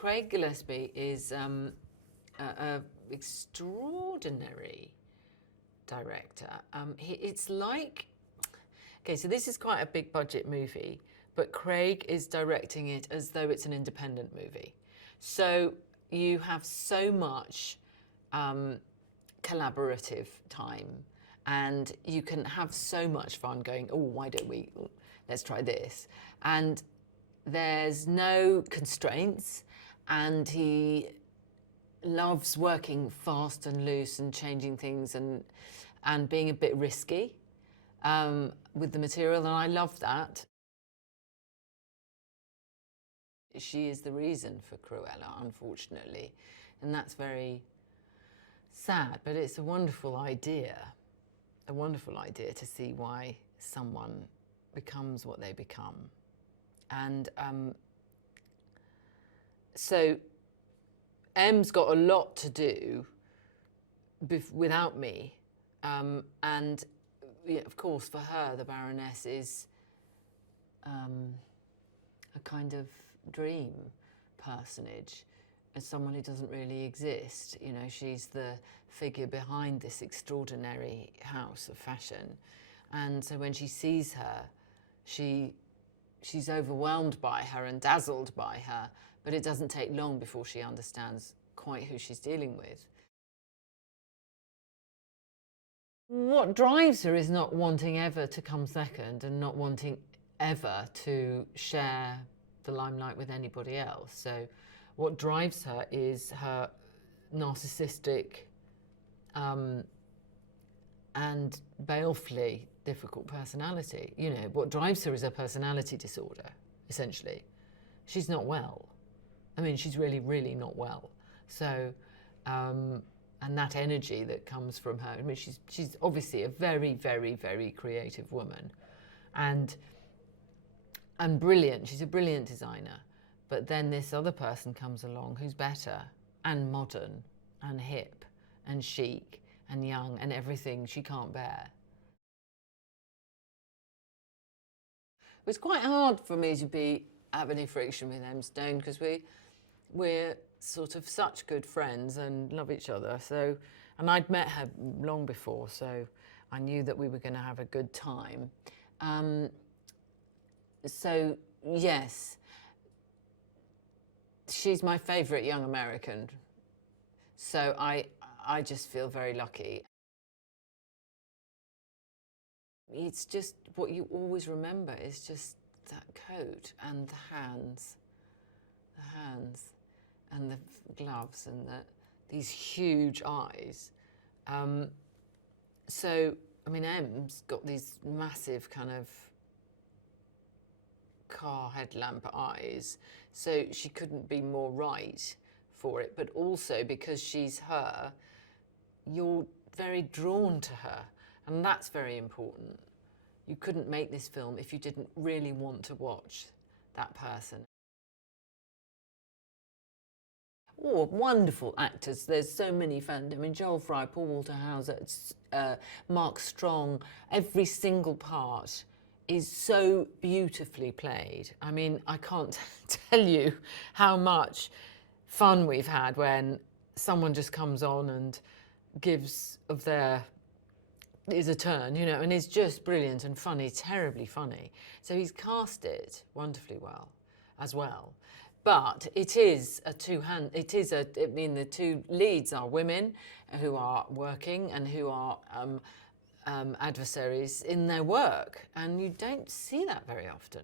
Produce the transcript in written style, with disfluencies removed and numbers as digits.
Craig Gillespie is a extraordinary director. It's like, okay, so this is quite a big budget movie, but Craig is directing it as though it's an independent movie. So you have so much collaborative time, and you can have so much fun going, oh, why don't we, let's try this. And there's no constraints, and he loves working fast and loose and changing things and being a bit risky with the material, and I love that. She is the reason for Cruella, unfortunately, and that's very sad, but it's a wonderful idea to see why someone becomes what they become. And so Em's got a lot to do without me, and yeah, of course for her the Baroness is a kind of dream personage, as someone who doesn't really exist. You know, she's the figure behind this extraordinary house of fashion, and so when she sees her, she's overwhelmed by her and dazzled by her, but it doesn't take long before she understands quite who she's dealing with. What drives her is not wanting ever to come second and not wanting ever to share the limelight with anybody else. So what drives her is her narcissistic and balefully difficult personality. You know, what drives her is a personality disorder, essentially. She's not well. I mean, she's really, really not well. So, and that energy that comes from her, I mean, she's obviously a very, very, very creative woman, and brilliant. She's a brilliant designer. But then this other person comes along who's better and modern and hip and chic and young and everything she can't bear. It was quite hard for me to have any friction with Em Stone, because we're sort of such good friends and love each other. So, and I'd met her long before, so I knew that we were going to have a good time. So yes, she's my favourite young American. So I just feel very lucky. It's just what you always remember is just that coat and the hands and the gloves and these huge eyes. So, I mean, Em's got these massive kind of car headlamp eyes, so she couldn't be more right for it, but also because she's her, you're very drawn to her, and that's very important. You couldn't make this film if you didn't really want to watch that person. Oh, wonderful actors. There's so many fans. I mean, Joel Fry, Paul Walter Hauser, Mark Strong, every single part is so beautifully played. I mean, I can't tell you how much fun we've had when someone just comes on and gives of their, is a turn, you know, and is just brilliant and funny, terribly funny. So he's cast it wonderfully well, as well. But it is a I mean, the two leads are women who are working and who are adversaries in their work, and you don't see that very often.